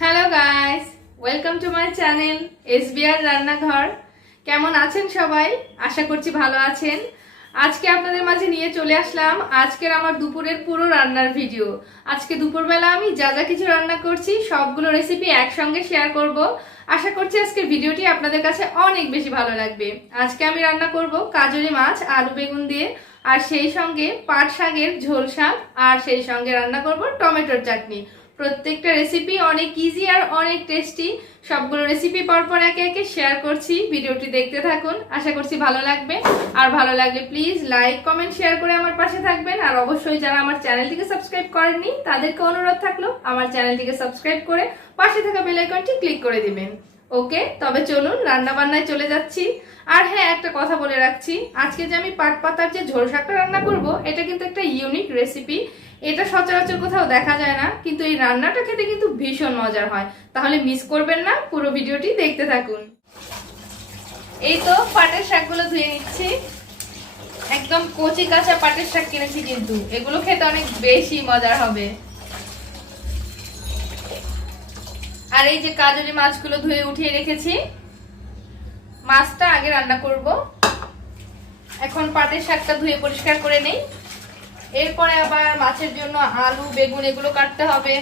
Hello guys, welcome to my channel SBR রান্নাঘর। কেমন আছেন সবাই? আশা করছি ভালো আছেন। আজকে আপনাদের মাঝে নিয়ে চলে আসলাম আজকের আমার দুপুরের পুরো রান্নার ভিডিও। আজকে দুপুরবেলা আমি যা যা কিছু রান্না করছি সবগুলো রেসিপি একসঙ্গে শেয়ার করব। আশা করছি আজকের ভিডিওটি আপনাদের কাছে অনেক বেশি ভালো লাগবে। আজকে আমি রান্না করব কাজলি মাছ আলু বেগুন দিয়ে, আর সেই সঙ্গে পাট শাকের ঝোল শাক, আর সেই সঙ্গে রান্না করব টমেটোর চাটনি। প্রত্যেকটা রেসিপি অনেক ইজি আর অনেক টেস্টি। সবগুলো রেসিপি পরপর একে একে শেয়ার করছি, ভিডিওটি দেখতে থাকুন। আশা করছি ভালো লাগবে। আর ভালো লাগলে প্লিজ লাইক কমেন্ট শেয়ার করে আমার পাশে থাকবেন। আর অবশ্যই যারা আমার চ্যানেলটিকে সাবস্ক্রাইব করেননি তাদেরকে অনুরোধ থাকলো আমার চ্যানেলটিকে সাবস্ক্রাইব করে পাশে থাকা বেল আইকনটি ক্লিক করে দিবেন। ওকে, তবে চলুন রান্না বান্নায় চলে যাচ্ছি। আর হ্যাঁ, একটা কথা বলে রাখছি, আজকে যে আমি পাট পাতার যে ঝোল শাকটা রান্না করব এটা কিন্তু একটা ইউনিক রেসিপি। এটা সচরাচর কোথাও দেখা যায় না, কিন্তু এই রান্নাটা খেতে কিন্তু ভীষণ মজার হয়। তাহলে মিস করবেন না, পুরো ভিডিওটি দেখতে থাকুন। এই তো পাটের শাকগুলো ধুয়ে নিচ্ছি। একদম কচি কাঁচা পাটের শাক কিনেছি, কিন্তু এগুলো খেতে অনেক বেশি মজার হবে। আর এই যে কাজলি মাছগুলো ধুয়ে উঠিয়ে রেখেছি, মাছটা আগে রান্না করব। এখন পাটের শাকটা ধুয়ে পরিষ্কার করে নেই, এরপরে আবার মাছের জন্য আলু বেগুন এগুলো কাটতে হবে।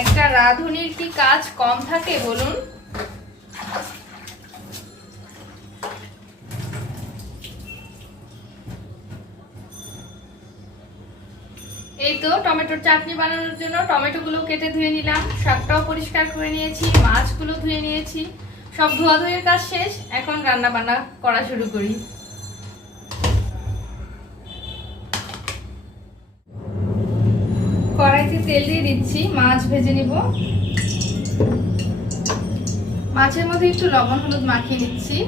একটা রাঁধুনির কি কাজ কম থাকে বলুন? এই তো টমেটোর চাটনি বানানোর জন্য টমেটোগুলো কেটে ধুয়ে নিলাম, শাকটাও পরিষ্কার করে নিয়েছি, মাছগুলো ধুয়ে নিয়েছি। সব ধোয়াধুয়ির কাজ শেষ, এখন রান্না বান্না করা শুরু করি। কড়াইতে তেল দিয়ে দিচ্ছি, মাছ ভেজে নিব। মাছের মধ্যে একটু লবণ হলুদ মাখিয়ে নিচ্ছি।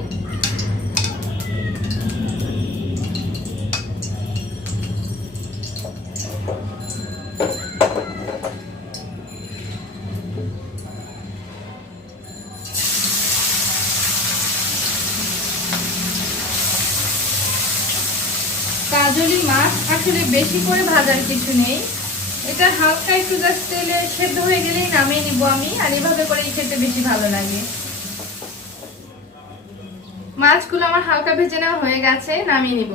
কাজলি মাছ আসলে বেশি করে ভাজার কিছু নেই, এটা হালকা একটু জাস্ট তেলে সেদ্ধ হয়ে গেলেই নামিয়ে নিব আমি। আর এভাবে করেই খেতে বেশি ভালো লাগে। মাছগুলো আমার হালকা ভেজে নেওয়া হয়ে গেছে, নামিয়ে নিব।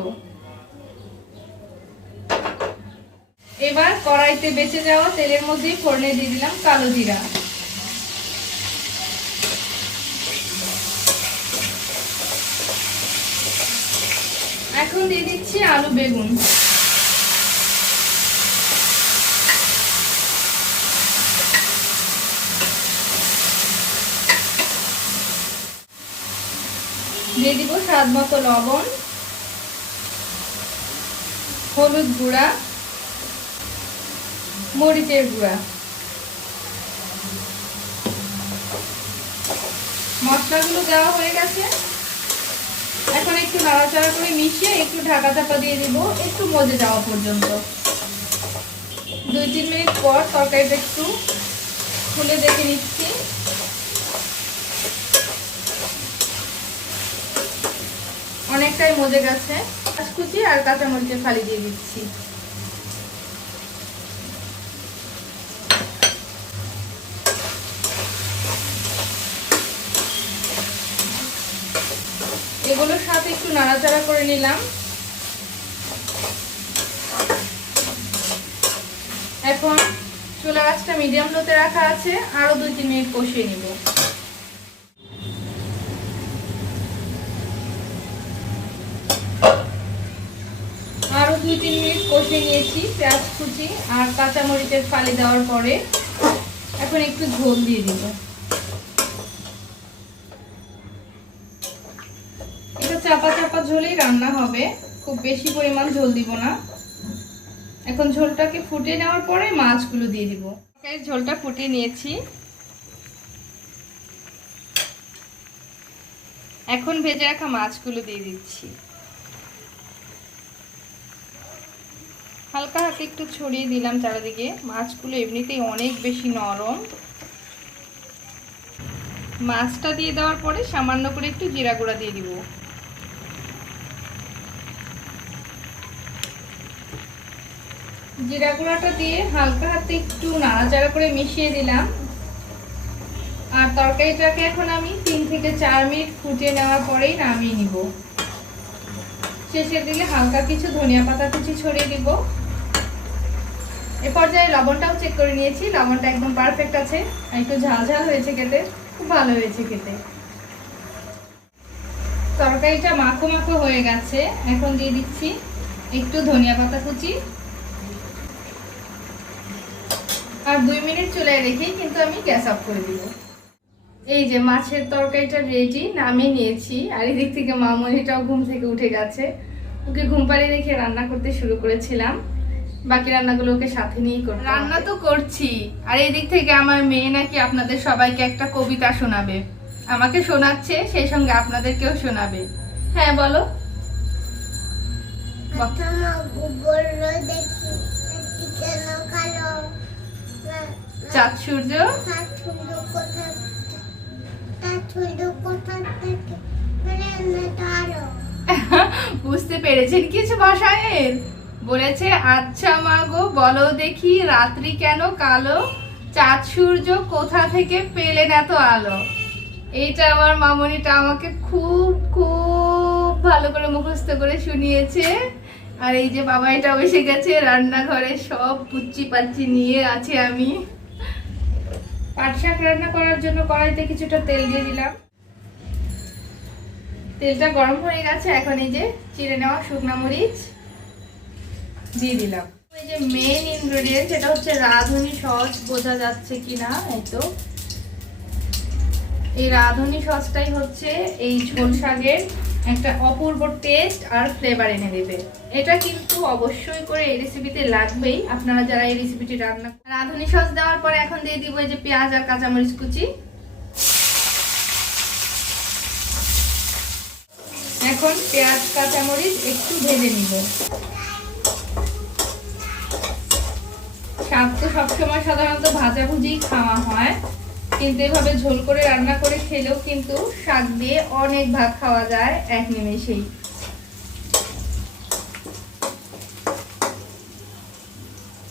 এবার কড়াইতে বেঁচে যাওয়া তেলের মধ্যে ফোড়নে দিয়ে দিলাম কালো জিরা। এখন দিয়ে দিচ্ছি আলু বেগুন। দিয়ে দিব স্বাদ মতো লবণ, হলুদ গুঁড়া, মরিচের গুঁড়া। মশলাগুলো দেওয়া হয়ে গেছে, এখন একটু নাড়াচাড়া করে মিশিয়ে একটু ঢাকা চাপা দিয়ে দিব একটু মজে যাওয়া পর্যন্ত। 2-3 মিনিট পর তরকারিটা একটু খুলে দেখে নিচ্ছি। অনেকটাই মজে গেছে। পেঁয়াজ কুচি আর কাঁচামরিচের ফালি দিয়ে দিচ্ছি। এগুলোর সাথে একটু নাড়াচাড়া করে নিলাম। এখন চুলা আঁচটা মিডিয়াম লোতে রাখা আছে, আরো 2-3 মিনিট কষিয়ে নিব। আরো 2-3 মিনিট কষিয়ে নিয়েছি পেঁয়াজ কুচি আর কাঁচামরিচের ফালি দেওয়ার পরে। এখন একটু ঝোল দিয়ে দিব। এটা চাপা চাপা ঝোলই রান্না হবে, খুব বেশি পরিমাণ ঝোল দিব না। এখন ঝোলটাকে ফুটিয়ে নেওয়ার পরে মাছগুলো দিয়ে দিব। ঝোলটা ফুটিয়ে নিয়েছি, এখন ভেজে রাখা মাছগুলো দিয়ে দিচ্ছি। হালকা হাতে একটু ছড়িয়ে দিলাম চারিদিকে। মাছগুলো এমনিতেই অনেক বেশি নরম। মাছটা দিয়ে দেওয়ার পরে সামান্য করে একটু জিরা গুঁড়া দিয়ে দিব। জিরা গুঁড়াটা দিয়ে হালকা হাতে একটু নাড়াচাড়া করে মিশিয়ে দিলাম। আর তরকারিটাকে এখন আমি 3 থেকে 4 মিনিট ফুটিয়ে নেওয়ার পরেই নামিয়ে নিব। শেষের দিকে হালকা কিছু ধনিয়া পাতা কুচি ছড়িয়ে দিব। এ পর্যায়ে লবণটাও চেক করে নিয়েছি, লবণটা একদম পারফেক্ট আছে। একটু ঝাল ঝাল হয়েছে খেতে, খুব ভালো হয়েছে খেতে। তরকারিটা মাখো মাখো হয়ে গেছে, এখন দিয়ে দিচ্ছি একটু ধনিয়া পাতা কুচি। আর 2 মিনিট চুলায় রেখেই কিন্তু আমি গ্যাস অফ করে দিব। এই যে মাছের তরকারিটা রেডি, নামিয়ে নিয়েছি। আর এদিক থেকে মামনিটাও ঘুম থেকে উঠে গেছে, ওকে ঘুম পাড়িয়ে রেখে রান্না করতে শুরু করেছিলাম। বাকি রান্নাগুলো ওকে সাথে নিয়েই করব। রান্না তো করছি, আর এদিক থেকে আমার মেয়ে নাকি আপনাদের সবাইকে একটা কবিতা শোনাবে। আমাকে শোনাচ্ছে, সেই সঙ্গে আপনাদেরকেও শোনাবে। হ্যাঁ বলো। চাঁদ সূর্য বুঝতে পেরেছেন কিছু ভাষায়ের? বলেছে আচ্ছা মা গো বলো দেখি রাত্রি কেন কালো, চাঁদ সূর্য কোথা থেকে পেলেন এত আলো। এইটা আমার মামনিটা আমাকে খুব খুব ভালো করে মুখস্থ করে শুনিয়েছে। আর এই যে বাবা এটা বসে গেছে রান্নাঘরে, সব পুচ্চি পাচ্ছি নিয়ে আছে। আমি পাট শাক রান্না করার জন্য কড়াইতে কিছুটা তেল দিয়ে দিলাম। তেলটা গরম হয়ে গেছে, এখন এই যে চিড়ে নেওয়া শুকনো মরিচ দিয়ে দিলাম। এই যে মেইন ইনগ্রেডিয়েন্ট, এটা হচ্ছে রাঁধুনি সস। বোঝা যাচ্ছে কিনা, এই তো এই রাঁধুনি সসটাই হচ্ছে এই ঝোল শাকের একটা অপূর্ব টেস্ট আর ফ্লেভার এনে দেবে। এটা কিন্তু অবশ্যই করে এই রেসিপিতে লাগবেই, আপনারা যারা এই রেসিপিটি রান্না। রাঁধুনি সস দেওয়ার পরে এখন দিয়ে দিব এই যে পেঁয়াজ আর কাঁচামরিচ কুচি। এখন পেঁয়াজ কাঁচামরিচ একটু ভেজে নিব। শাক তো সবসময় সাধারণত ভাজাভুজি খাওয়া হয়, কিন্তু এভাবে ঝোল করে রান্না করে খেলেও কিন্তু শাক দিয়ে অনেক ভাত খাওয়া যায় এক নিমেষেই।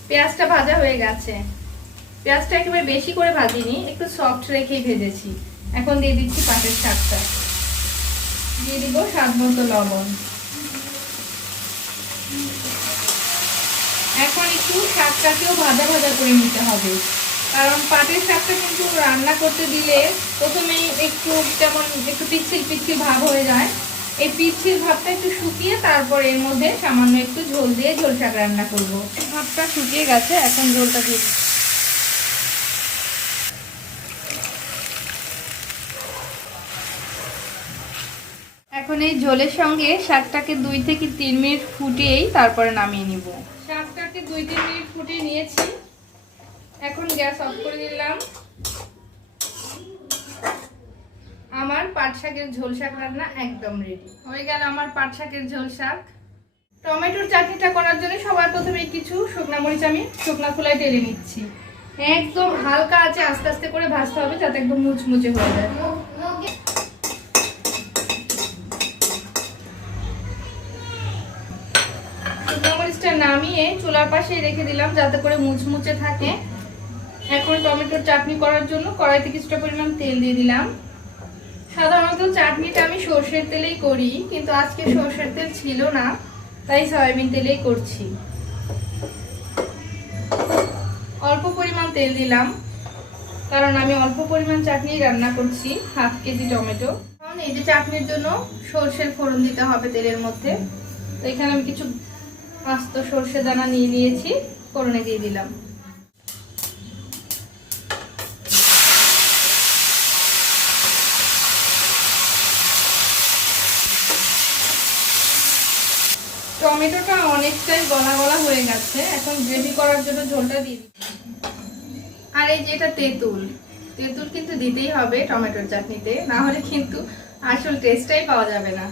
পেঁয়াজটা ভাজা হয়ে গেছে। পেঁয়াজটা একেবারে বেশি করে ভাজিনি, একটু সফট রেখেই ভেজেছি। এখন দিয়ে দিচ্ছি পাটের শাকটা, দিয়ে দিব স্বাদ মতো লবণ। এখন একটু শাকটাকেও ভাজা ভাজা করে নিতে হবে, কারণ পাটের শাকটা কিন্তু রান্না করতে দিলে প্রথমেই একটু যেমন একটু পিচ্ছিল পিচ্ছিল ভাব হয়ে যায়। এই পিচ্ছিল ভাবটা একটু শুকিয়ে তারপর এর মধ্যে সামান্য একটু ঝোল দিয়ে ঝোল শাক রান্না করব। ভাবটা শুকিয়ে গেছে, এখন ঝোলটা দিয়ে এখন এই ঝোলের সঙ্গে শাকটাকে 2 থেকে 3 মিনিট ফুটিয়েই তারপরে নামিয়ে নিব। শাকটাকে 2-3 মিনিট ফুটিয়ে নিয়েছি, এখন গ্যাস অফ করে দিলাম। আমার পাট শাকের ঝোল শাক রান্না একদম রেডি হয়ে গেল। আমার পাট শাকের ঝোল শাক। টমেটোর চাটনিটা করার জন্য সবার প্রথমে কিছু শুকনা মরিচ আমি শুকনা খোলায় ঢেলে নিচ্ছি। একদম হালকা আছে, আস্তে আস্তে করে ভাজতে হবে যাতে একদম মুচমুচে হয়ে যায়। শুকনা মরিচটা নামিয়ে চুলার পাশে রেখে দিলাম যাতে করে মুচমুচে থাকে। এখন টমেটোর চাটনি করার জন্য কড়াইতে কিছুটা পরিমাণ তেল দিয়ে দিলাম। সাধারণত চাটনিটা আমি সরষের তেলেই করি, কিন্তু আজকে সরষের তেল ছিল না, তাই সয়াবিন তেলেই করছি। অল্প পরিমাণ তেল দিলাম, কারণ আমি অল্প পরিমাণ চাটনি রান্না করছি, 1/2 কেজি টমেটো। এখন এই যে চাটনির জন্য সরষের ফোড়ন দিতে হবে তেলের মধ্যে, তো এখানে আমি কিছু আস্ত সরষে দানা নিয়ে নিয়েছি, ফোড়নে দিয়ে দিলাম। টমেটোটা অনেকটাই গলা গলা হয়ে গেছে, এখন গ্রেভি করার জন্য ঝোলটা দিয়ে দিই। আর এই যে এটা তেঁতুল, তেঁতুল কিন্তু দিতেই হবে টমেটোর চাটনিতে, না হলে কিন্তু আসল টেস্টটাই পাওয়া যাবে না।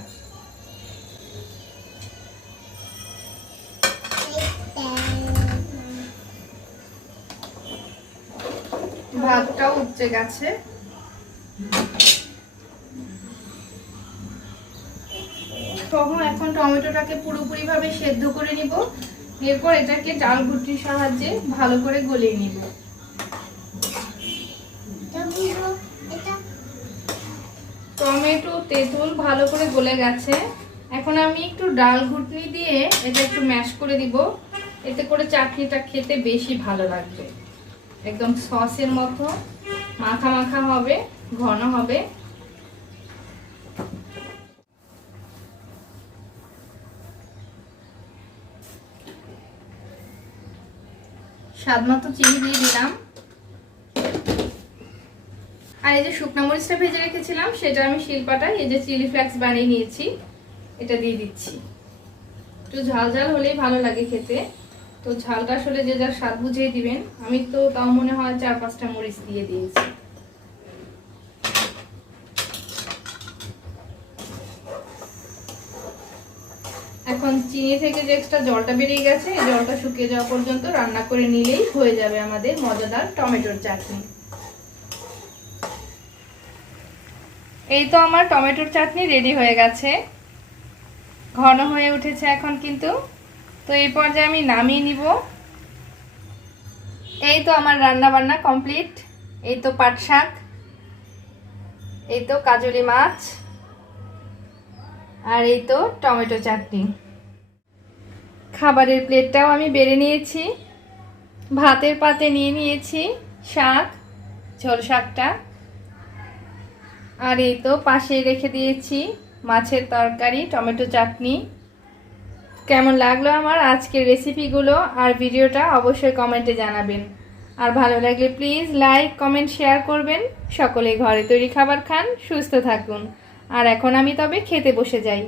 ভাতটাও উপচে গেছে। এখন টমেটোটাকে পুরোপুরি ভাবে সেদ্ধ করে নিব, এরপর এটাকে ডাল ঘুটনির সাহায্যে ভালো করে গলিয়ে নিব। তেঁতুল ভালো করে গলে গেছে। এখন আমি একটু ডাল ঘুটনি দিয়ে এটা একটু ম্যাশ করে দিব, এতে করে চাটনিটা খেতে বেশি ভালো লাগবে। একদম সসের মতো মাখা মাখা হবে, ঘন হবে। স্বাদ মতো চিনি দিয়ে দিলাম। আর এই যে শুকনো মরিচটা ভেজে রেখেছিলাম সেটা আমি শিলপাটায় এই যে চিলি ফ্লেক্স বানিয়ে নিয়েছি, এটা দিয়ে দিচ্ছি। একটু ঝাল ঝাল হলেই ভালো লাগে খেতে, তো ঝালটা আসলে যে যার স্বাদ বুঝিয়ে দিবেন। আমি তো তাও মনে হয় 4-5টা মরিচ দিয়ে দিয়েছি। এখন চিনি থেকে যে এক্সট্রা জলটা বেরিয়ে গেছে, এই জলটা শুকিয়ে যাওয়া পর্যন্ত রান্না করে নিলেই হয়ে যাবে আমাদের মজাদার টমেটোর চাটনি। এই তো আমার টমেটোর চাটনি রেডি হয়ে গেছে, ঘন হয়ে উঠেছে এখন কিন্তু। তো এই পর্যায়ে আমি নামিয়ে নিব। এই তো আমার রান্না বান্না কমপ্লিট। এই তো পাট শাক, এই তো কাজলি মাছ, আর এই তো টমেটো চাটনি। খাবারের প্লেটটাও আমি বেড়ে নিয়েছি, ভাতের পাতে নিয়ে নিয়েছি শাক, ঝোল শাকটা, আর এই তো পাশে রেখে দিয়েছি মাছের তরকারি, টমেটো চাটনি। কেমন লাগলো আমার আজকের রেসিপিগুলো আর ভিডিওটা অবশ্যই কমেন্টে জানাবেন। আর ভালো লাগলে প্লিজ লাইক, কমেন্ট, শেয়ার করবেন। সকলে ঘরে তৈরি খাবার খান, সুস্থ থাকুন। আর এখন আমি তবে খেতে বসে যাই।